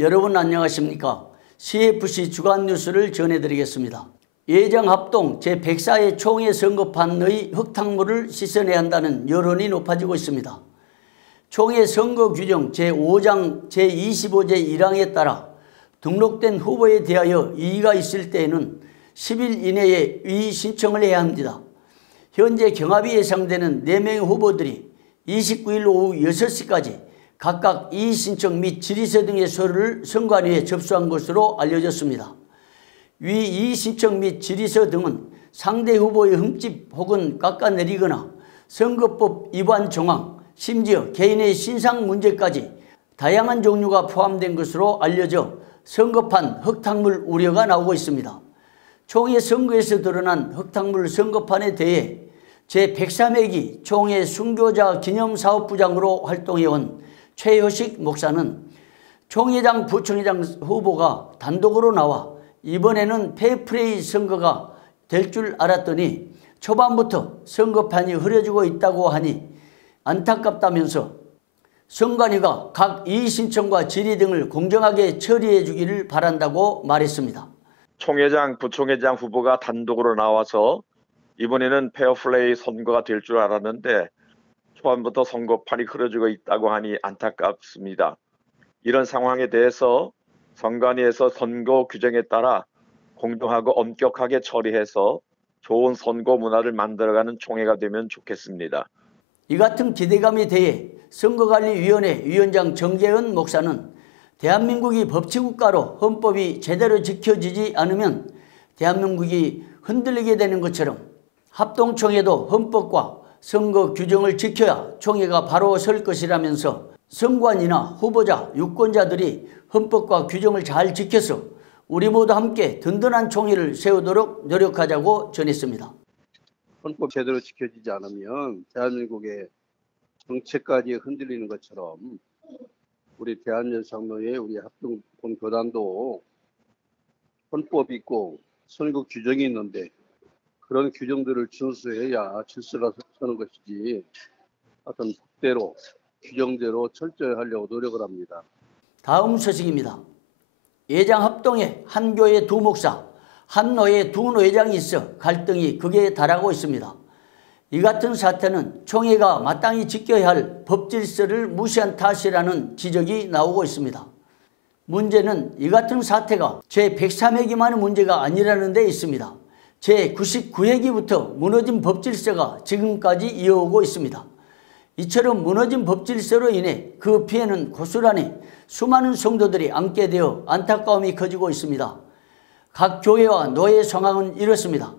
여러분 안녕하십니까? CFC 주간 뉴스를 전해드리겠습니다. 예정합동 제104회 총회 선거판의 흙탕물을 씻어내야 한다는 여론이 높아지고 있습니다. 총회 선거 규정 제5장 제25제 1항에 따라 등록된 후보에 대하여 이의가 있을 때에는 10일 이내에 이의 신청을 해야 합니다. 현재 경합이 예상되는 4명의 후보들이 29일 오후 6시까지 각각 이의 신청 및 질의서 등의 서류를 선관위에 접수한 것으로 알려졌습니다. 위 이의 신청 및 질의서 등은 상대 후보의 흠집 혹은 깎아내리거나 선거법 위반 정황, 심지어 개인의 신상 문제까지 다양한 종류가 포함된 것으로 알려져 선거판 흙탕물 우려가 나오고 있습니다. 총회 선거에서 드러난 흙탕물 선거판에 대해 제103회기 총회 순교자 기념사업부장으로 활동해온 최효식 목사는 총회장, 부총회장 후보가 단독으로 나와 이번에는 페어플레이 선거가 될 줄 알았더니 초반부터 선거판이 흐려지고 있다고 하니 안타깝다면서 선관위가 각 이의 신청과 질의 등을 공정하게 처리해 주기를 바란다고 말했습니다. 총회장, 부총회장 후보가 단독으로 나와서 이번에는 페어플레이 선거가 될 줄 알았는데 초반부터 선거판이 흐려지고 있다고 하니 안타깝습니다. 이런 상황에 대해서 선관위에서 선거 규정에 따라 공정하고 엄격하게 처리해서 좋은 선거 문화를 만들어가는 총회가 되면 좋겠습니다. 이 같은 기대감에 대해 선거관리위원회 위원장 정재은 목사는 대한민국이 법치국가로 헌법이 제대로 지켜지지 않으면 대한민국이 흔들리게 되는 것처럼 합동총회도 헌법과 선거 규정을 지켜야 총회가 바로 설 것이라면서 선관위나 후보자, 유권자들이 헌법과 규정을 잘 지켜서 우리 모두 함께 든든한 총회를 세우도록 노력하자고 전했습니다. 헌법 제대로 지켜지지 않으면 대한민국의 정체까지 흔들리는 것처럼 우리 대한민국의 우리 합동본 교단도 헌법이 있고 선거 규정이 있는데 그런 규정들을 준수해야 질서가 서는 것이지 어떤 법대로 규정대로 철저히 하려고 노력을 합니다. 다음 소식입니다. 예장 합동에 한 교회 두 목사, 한 노예 두 노회장이 있어 갈등이 극에 달하고 있습니다. 이 같은 사태는 총회가 마땅히 지켜야 할 법질서를 무시한 탓이라는 지적이 나오고 있습니다. 문제는 이 같은 사태가 제103회기만의 문제가 아니라는 데 있습니다. 제99회기부터 무너진 법질서가 지금까지 이어오고 있습니다. 이처럼 무너진 법질서로 인해 그 피해는 고스란히 수많은 성도들이 안게 되어 안타까움이 커지고 있습니다. 각 교회와 노예 상황은 이렇습니다.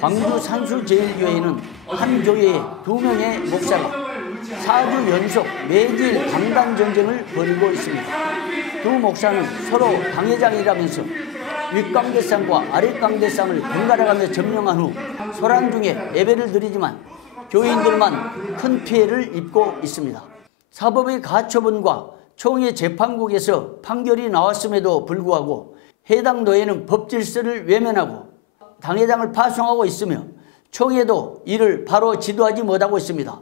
광주 산수제일교회는 한 교회에 2명의 목사가 4주 연속 매주일 강단 전쟁을 벌이고 있습니다. 두 목사는 서로 당회장이라면서 윗강대상과 아랫강대상을 번갈아가며 점령한 후 소란 중에 예배를 드리지만 교인들만 큰 피해를 입고 있습니다. 사법의 가처분과 총회 재판국에서 판결이 나왔음에도 불구하고 해당 노예는 법질서를 외면하고 당회장을 파송하고 있으며 총회도 이를 바로 지도하지 못하고 있습니다.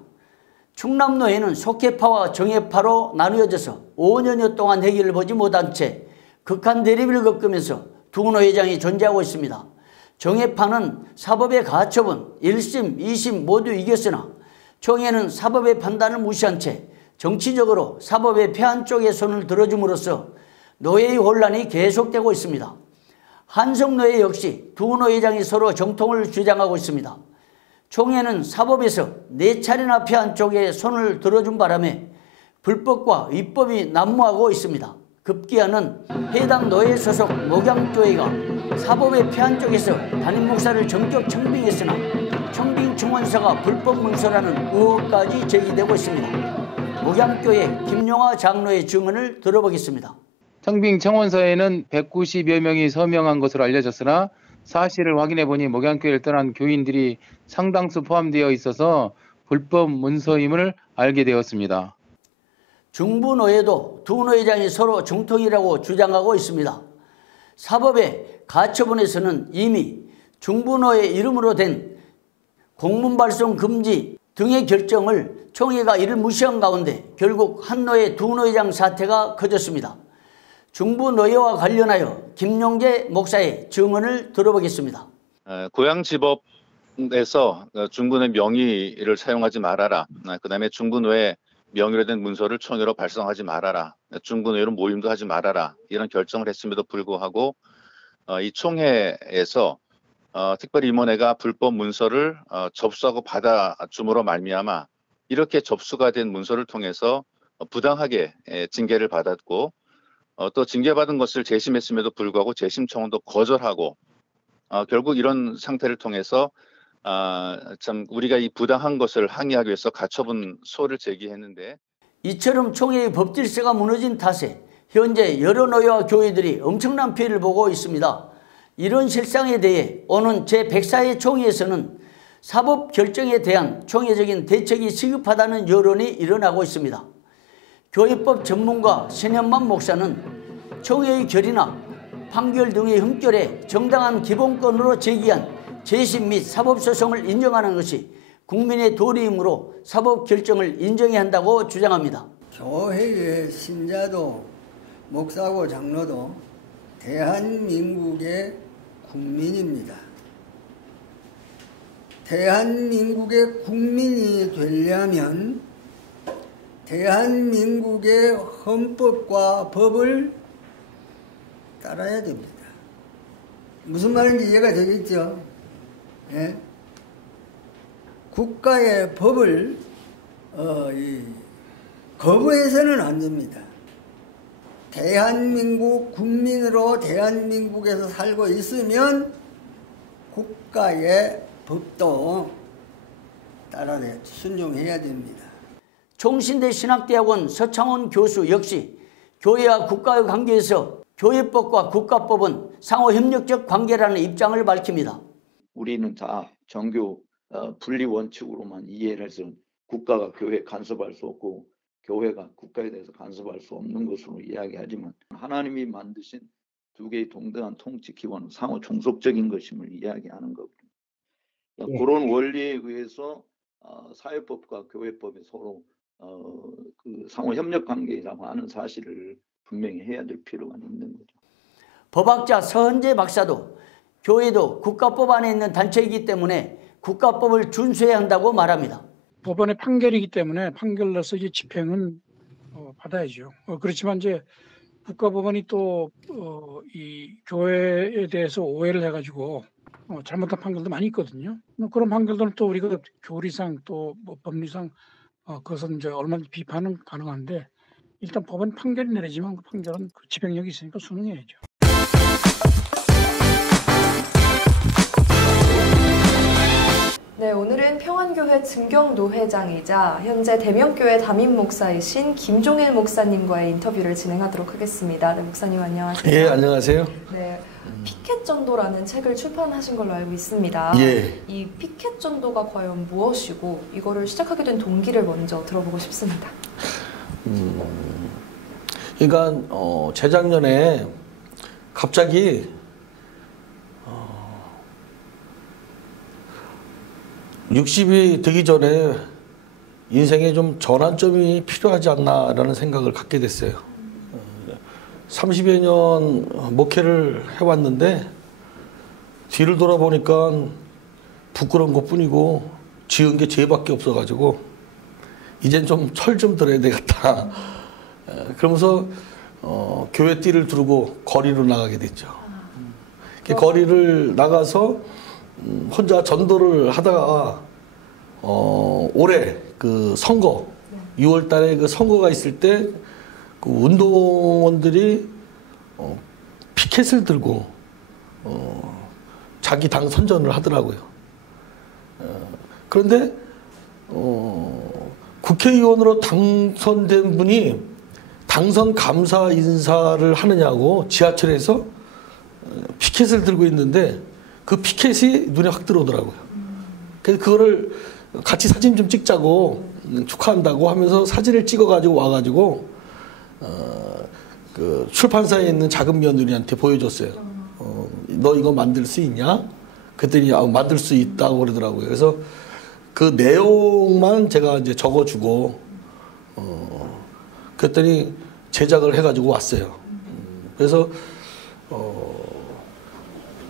충남노예는 속회파와 정회파로 나누어져서 5년여 동안 해결을 보지 못한 채 극한 대립을 겪으면서 두 노회장이 존재하고 있습니다. 정회파는 사법의 가처분 1심, 2심 모두 이겼으나 총회는 사법의 판단을 무시한 채 정치적으로 사법의 패한 쪽에 손을 들어줌으로써 노예의 혼란이 계속되고 있습니다. 한성노예 역시 두 노회장이 서로 정통을 주장하고 있습니다. 총회는 사법에서 4차례나 패한 쪽에 손을 들어준 바람에 불법과 위법이 난무하고 있습니다. 급기야는 해당 노예 소속 목양교회가 사법의 패한 쪽에서 담임 목사를 전격 청빙했으나 청빙 청원서가 불법 문서라는 의혹까지 제기되고 있습니다. 목양교회 김용화 장로의 증언을 들어보겠습니다. 청빙 청원서에는 190여 명이 서명한 것으로 알려졌으나 사실을 확인해보니 목양교회를 떠난 교인들이 상당수 포함되어 있어서 불법 문서임을 알게 되었습니다. 중부노예도 두 노회장이 서로 정통이라고 주장하고 있습니다. 사법의 가처분에서는 이미 중부노예 이름으로 된 공문 발송 금지 등의 결정을 총회가 이를 무시한 가운데 결국 한 노예 두 노회장 사태가 커졌습니다. 중부 노예와 관련하여 김용재 목사의 증언을 들어보겠습니다. 고양지법에서 중군의 명의를 사용하지 말아라. 그다음에 중군의 명의로 된 문서를 총회로 발송하지 말아라. 중군의로 모임도 하지 말아라. 이런 결정을 했음에도 불구하고 이 총회에서 특별임원회가 불법 문서를 접수하고 받아줌으로 말미암아 이렇게 접수가 된 문서를 통해서 부당하게 징계를 받았고 또 징계받은 것을 재심했음에도 불구하고 재심 청원도 거절하고 결국 이런 상태를 통해서 참 우리가 이 부당한 것을 항의하기 위해서 가처분 소를 제기했는데 이처럼 총회의 법질서가 무너진 탓에 현재 여러 노예와 교회들이 엄청난 피해를 보고 있습니다. 이런 실상에 대해 오는 제104회 총회에서는 사법 결정에 대한 총회적인 대책이 시급하다는 여론이 일어나고 있습니다. 교회법 전문가 신현만 목사는 총회의 결의나 판결 등의 흠결에 정당한 기본권으로 제기한 재심 및 사법소송을 인정하는 것이 국민의 도리이므로 사법 결정을 인정해야 한다고 주장합니다. 교회의 신자도 목사고 장로도 대한민국의 국민입니다. 대한민국의 국민이 되려면 대한민국의 헌법과 법을 따라야 됩니다. 무슨 말인지 이해가 되겠죠? 예? 국가의 법을 거부해서는 안 됩니다. 대한민국 국민으로 대한민국에서 살고 있으면 국가의 법도 따라 순종해야 됩니다. 총신대 신학대학원 서창원 교수 역시 교회와 국가의 관계에서 교회법과 국가법은 상호협력적 관계라는 입장을 밝힙니다. 우리는 다 정교 분리 원칙으로만 이해를 해서 국가가 교회에 간섭할 수 없고 교회가 국가에 대해서 간섭할 수 없는 것으로 이야기하지만 하나님이 만드신 두 개의 동등한 통치 기원은 상호 종속적인 것임을 이야기하는 거거든요. 그런 원리에 의해서 사회법과 교회법이 서로 그 상호 협력 관계라고 하는 사실을 분명히 해야 될 필요가 있는 거죠. 법학자 서헌재 박사도 교회도 국가법 안에 있는 단체이기 때문에 국가법을 준수해야 한다고 말합니다. 법원의 판결이기 때문에 판결로서 이제 집행은 받아야죠. 그렇지만 이제 국가법원이 또 이 교회에 대해서 오해를 해가지고 잘못한 판결도 많이 있거든요. 그런 판결들은 또 우리가 교리상 또 뭐 법리상 그것은 이제 얼마든지 비판은 가능한데 일단 법원 판결이 내리지만 그 판결은 그 집행력이 있으니까 순응해야죠. 네, 오늘은 평안교회 증경노회장이자 현재 대명교회 담임 목사이신 김종일 목사님과의 인터뷰를 진행하도록 하겠습니다. 네, 목사님 안녕하세요. 예, 안녕하세요. 네, 피켓전도라는 책을 출판하신 걸로 알고 있습니다. 예. 이 피켓전도가 과연 무엇이고 이거를 시작하게 된 동기를 먼저 들어보고 싶습니다. 그러니까 재작년에 갑자기 60이 되기 전에 인생에 좀 전환점이 필요하지 않나라는 생각을 갖게 됐어요. 30여 년 목회를 해왔는데 뒤를 돌아보니까 부끄러운 것뿐이고 지은 게 죄밖에 없어가지고 이젠 좀 철 좀 들어야 되겠다. 그러면서 교회 띠를 두르고 거리로 나가게 됐죠. 거리를 나가서 혼자 전도를 하다가 올해 그 선거 6월 달에 그 선거가 있을 때 그 운동원들이 피켓을 들고 자기 당 선전을 하더라고요. 그런데 국회의원으로 당선된 분이 당선 감사 인사를 하느냐고 지하철에서 피켓을 들고 있는데 그 피켓이 눈에 확 들어오더라고요. 그래서 그거를 같이 사진 좀 찍자고 축하한다고 하면서 사진을 찍어가지고 와가지고 그 출판사에 있는 작은 며느리한테 보여줬어요. 너 이거 만들 수 있냐? 그랬더니 만들 수 있다고 그러더라고요. 그래서 그 내용만 제가 이제 적어주고 그랬더니 제작을 해가지고 왔어요. 그래서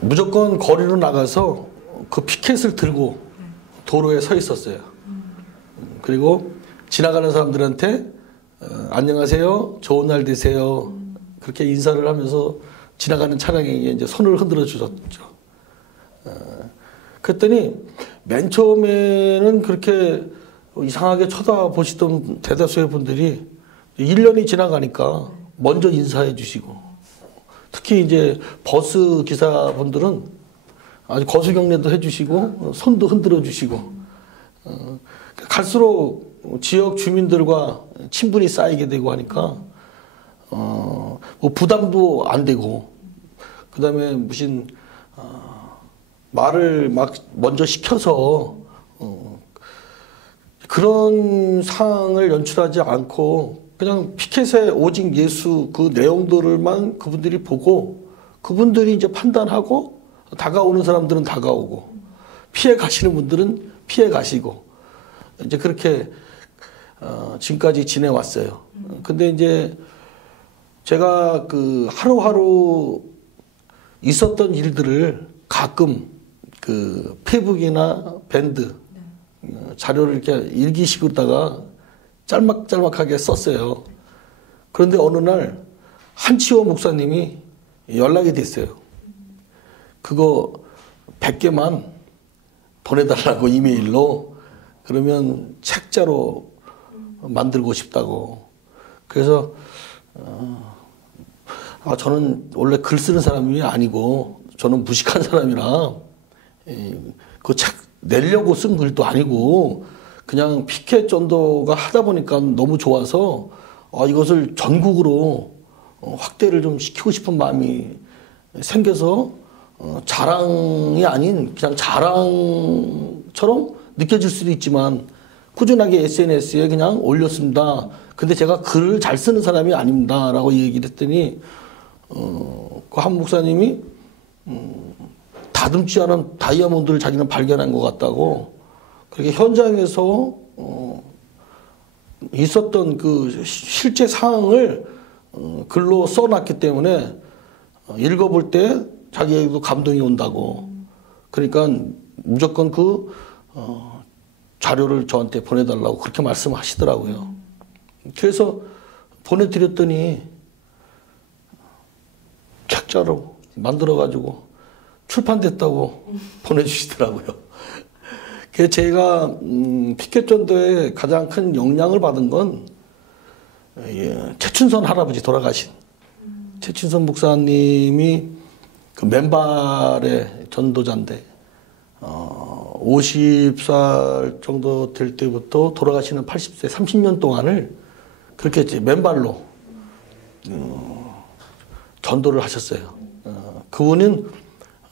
무조건 거리로 나가서 그 피켓을 들고 도로에 서 있었어요. 그리고 지나가는 사람들한테 안녕하세요, 좋은 날 되세요, 그렇게 인사를 하면서 지나가는 차량에게 이제 손을 흔들어 주셨죠. 그랬더니 맨 처음에는 그렇게 이상하게 쳐다보시던 대다수의 분들이 1년이 지나가니까 먼저 인사해 주시고, 특히 이제 버스 기사분들은 아주 거수경례도 해주시고 손도 흔들어 주시고, 갈수록 지역 주민들과 친분이 쌓이게 되고 하니까 뭐 부담도 안 되고, 그다음에 무슨 말을 막 먼저 시켜서 그런 상황을 연출하지 않고 그냥 피켓에 오직 예수 그 내용들만 그분들이 보고, 그분들이 이제 판단하고, 다가오는 사람들은 다가오고, 피해 가시는 분들은 피해 가시고, 이제 그렇게 지금까지 지내왔어요. 근데 이제 제가 그 하루하루 있었던 일들을 가끔 그 페이북이나 밴드 자료를 이렇게 일기식으로다가 짤막짤막하게 썼어요. 그런데 어느 날 한치호 목사님이 연락이 됐어요. 그거 100개만 보내달라고 이메일로. 그러면 책자로 만들고 싶다고. 그래서 저는 원래 글 쓰는 사람이 아니고 저는 무식한 사람이라 그 책 내려고 쓴 글도 아니고 그냥 피켓 전도가 하다 보니까 너무 좋아서 이것을 전국으로 확대를 좀 시키고 싶은 마음이 생겨서 자랑이 아닌 그냥 자랑처럼 느껴질 수도 있지만 꾸준하게 SNS에 그냥 올렸습니다. 근데 제가 글을 잘 쓰는 사람이 아닙니다 라고 얘기를 했더니 그 한 목사님이 다듬지 않은 다이아몬드를 자기는 발견한 것 같다고, 그렇게 현장에서 있었던 그 실제 상황을 글로 써놨기 때문에 읽어볼 때 자기에게도 감동이 온다고. 그러니까 무조건 그 자료를 저한테 보내달라고 그렇게 말씀하시더라고요. 그래서 보내드렸더니 책자로 만들어가지고 출판됐다고 보내주시더라고요. 그래서 제가 피켓 전도에 가장 큰 영향을 받은 건 최춘선 할아버지 돌아가신 최춘선 목사님이 그 맨발의 전도자인데 50살 정도 될 때부터 돌아가시는 80세 30년 동안을 그렇게 이제 맨발로 전도를 하셨어요. 그분은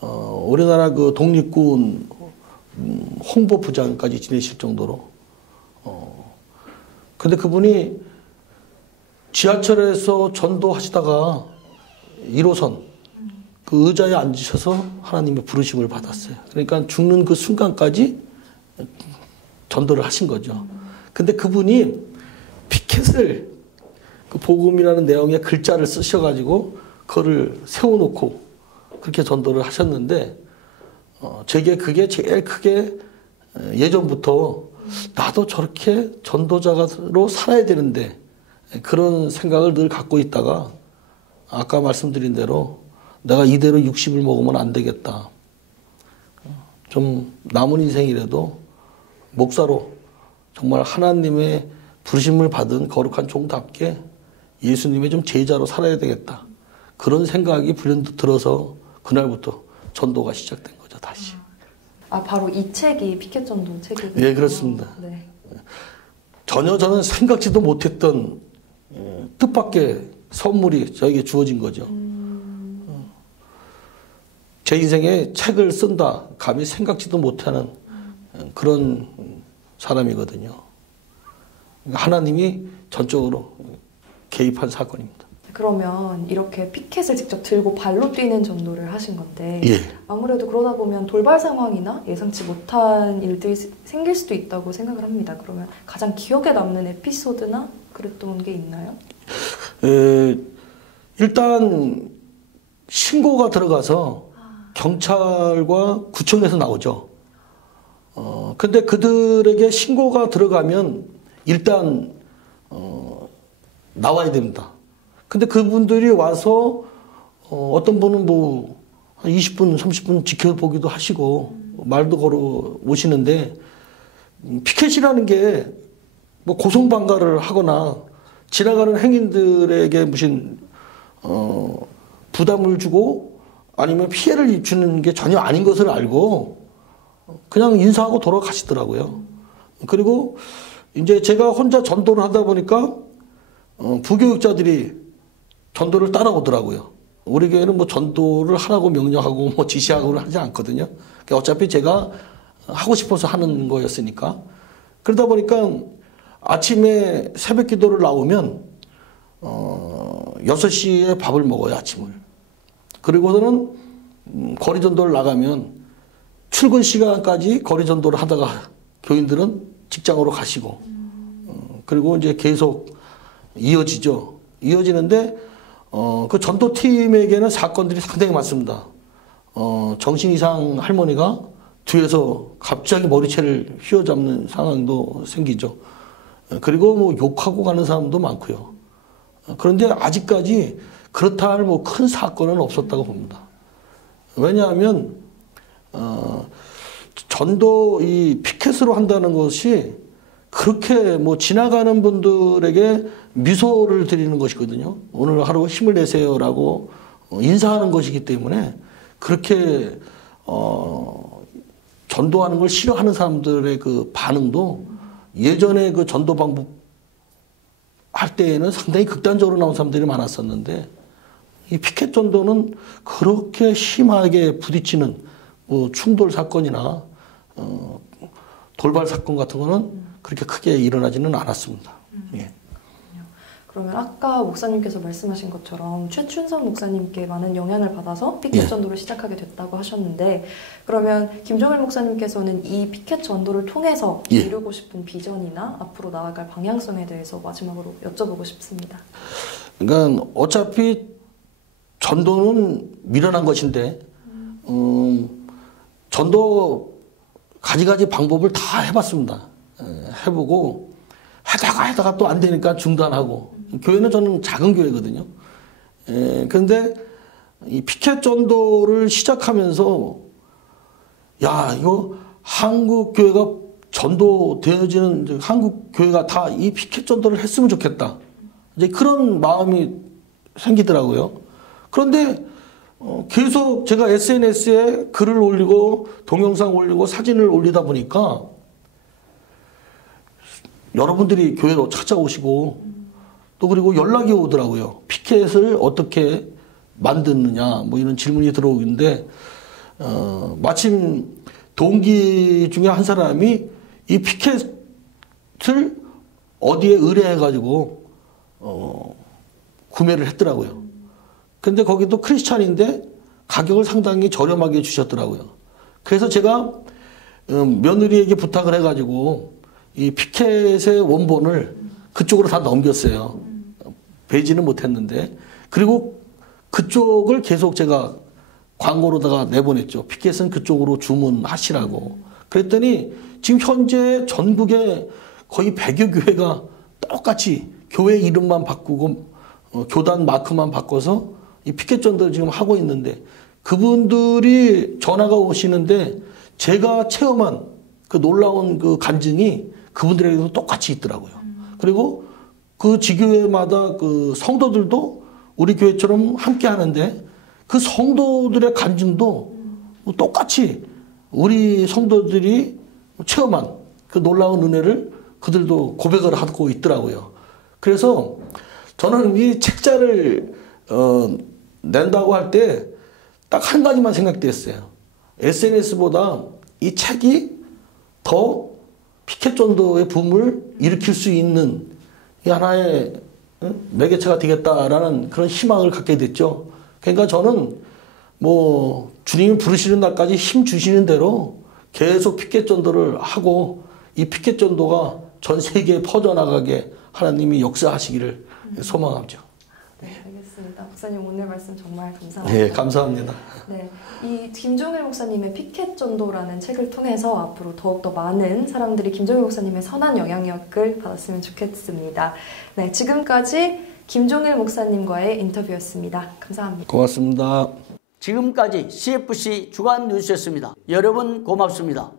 우리나라 그 독립군 홍보부장까지 지내실 정도로. 근데 그분이 지하철에서 전도하시다가 1호선 그 의자에 앉으셔서 하나님의 부르심을 받았어요. 그러니까 죽는 그 순간까지 전도를 하신 거죠. 근데 그분이 피켓을 그 복음이라는 내용의 글자를 쓰셔가지고 그거를 세워놓고 그렇게 전도를 하셨는데 제게 그게 제일 크게 예전부터 나도 저렇게 전도자로 살아야 되는데 그런 생각을 늘 갖고 있다가 아까 말씀드린 대로 내가 이대로 60을 먹으면 안 되겠다. 좀 남은 인생이라도 목사로 정말 하나님의 부르심을 받은 거룩한 종답게 예수님의 좀 제자로 살아야 되겠다. 그런 생각이 불현듯 들어서 그날부터 전도가 시작된 거죠, 다시. 바로 이 책이 피켓 전도 책이군요. 네, 그렇습니다. 네. 전혀 저는 생각지도 못했던 뜻밖의 선물이 저에게 주어진 거죠. 제 인생에 책을 쓴다, 감히 생각지도 못하는 그런 사람이거든요. 하나님이 전적으로 개입한 사건입니다. 그러면 이렇게 피켓을 직접 들고 발로 뛰는 전도를 하신 건데 예. 아무래도 그러다 보면 돌발 상황이나 예상치 못한 일들이 생길 수도 있다고 생각을 합니다. 그러면 가장 기억에 남는 에피소드나 그랬던 게 있나요? 일단 신고가 들어가서 경찰과 구청에서 나오죠. 근데 그들에게 신고가 들어가면 일단 나와야 됩니다. 근데 그분들이 와서 어떤 분은 뭐 한 20분, 30분 지켜보기도 하시고 말도 걸어 오시는데 피켓이라는 게 뭐 고성방가를 하거나 지나가는 행인들에게 무슨 부담을 주고 아니면 피해를 주는 게 전혀 아닌 것을 알고 그냥 인사하고 돌아가시더라고요. 그리고 이제 제가 혼자 전도를 하다 보니까 부교육자들이 전도를 따라오더라고요. 우리 교회는 뭐 전도를 하라고 명령하고 뭐 지시하고는 하지 않거든요. 어차피 제가 하고 싶어서 하는 거였으니까. 그러다 보니까 아침에 새벽 기도를 나오면 6시에 밥을 먹어요, 아침을. 그리고서는 거리 전도를 나가면 출근 시간까지 거리 전도를 하다가 교인들은 직장으로 가시고 그리고 이제 계속 이어지죠. 이어지는데 그 전도팀에게는 사건들이 상당히 많습니다. 정신 이상 할머니가 뒤에서 갑자기 머리채를 휘어잡는 상황도 생기죠. 그리고 뭐 욕하고 가는 사람도 많고요. 그런데 아직까지 그렇다 할 뭐 큰 사건은 없었다고 봅니다. 왜냐하면 전도 이 피켓으로 한다는 것이 그렇게 뭐 지나가는 분들에게 미소를 드리는 것이거든요. 오늘 하루 힘을 내세요라고 인사하는 것이기 때문에 그렇게 전도하는 걸 싫어하는 사람들의 그 반응도 예전에 그 전도 방법 할 때에는 상당히 극단적으로 나온 사람들이 많았었는데 이 피켓 전도는 그렇게 심하게 부딪히는 뭐 충돌 사건이나 돌발 사건 같은 거는 그렇게 크게 일어나지는 않았습니다. 예. 그러면 아까 목사님께서 말씀하신 것처럼 최춘선 목사님께 많은 영향을 받아서 피켓 전도를 시작하게 됐다고 하셨는데 그러면 김정일 목사님께서는 이 피켓 전도를 통해서 이루고 싶은 비전이나 앞으로 나아갈 방향성에 대해서 마지막으로 여쭤보고 싶습니다. 그러니까 어차피 전도는 미련한 것인데 전도 가지가지 방법을 다 해봤습니다. 해보고 하다가 또 안 되니까 중단하고 교회는 저는 작은 교회거든요. 그런데 이 피켓 전도를 시작하면서 야 이거 한국 교회가 전도되어지는 한국 교회가 다 이 피켓 전도를 했으면 좋겠다. 이제 그런 마음이 생기더라고요. 그런데 계속 제가 SNS에 글을 올리고 동영상 올리고 사진을 올리다 보니까 여러분들이 교회로 찾아오시고 또 그리고 연락이 오더라고요. 피켓을 어떻게 만드느냐 뭐 이런 질문이 들어오는데 마침 동기 중에 한 사람이 이 피켓을 어디에 의뢰해가지고 구매를 했더라고요. 근데 거기도 크리스찬인데 가격을 상당히 저렴하게 주셨더라고요. 그래서 제가 며느리에게 부탁을 해가지고 이 피켓의 원본을 그쪽으로 다 넘겼어요. 배지는 못했는데 그리고 그쪽을 계속 제가 광고로다가 내보냈죠. 피켓은 그쪽으로 주문하시라고. 그랬더니 지금 현재 전국에 거의 100여 교회가 똑같이 교회 이름만 바꾸고 교단 마크만 바꿔서 이 피켓 전도를 지금 하고 있는데 그분들이 전화가 오시는데 제가 체험한 그 놀라운 그 간증이 그분들에게도 똑같이 있더라고요. 그리고 그 지교회마다 그 성도들도 우리 교회처럼 함께 하는데 그 성도들의 간증도 똑같이 우리 성도들이 체험한 그 놀라운 은혜를 그들도 고백을 하고 있더라고요. 그래서 저는 이 책자를 낸다고 할 때 딱 한 가지만 생각됐어요. SNS보다 이 책이 더 피켓 전도의 붐을 일으킬 수 있는 이 하나의 매개체가 되겠다라는 그런 희망을 갖게 됐죠. 그러니까 저는 뭐 주님이 부르시는 날까지 힘 주시는 대로 계속 피켓 전도를 하고 이 피켓 전도가 전 세계에 퍼져나가게 하나님이 역사하시기를 소망하죠. 네, 알겠습니다. 알겠습니다. 목사님 오늘 말씀 정말 감사합니다. 네, 감사합니다. 네, 이 김종일 목사님의 피켓 전도라는 책을 통해서 앞으로 더욱더 많은 사람들이 김종일 목사님의 선한 영향력을 받았으면 좋겠습니다. 네, 지금까지 김종일 목사님과의 인터뷰였습니다. 감사합니다. 고맙습니다. 지금까지 CFC 주간 뉴스였습니다. 여러분 고맙습니다.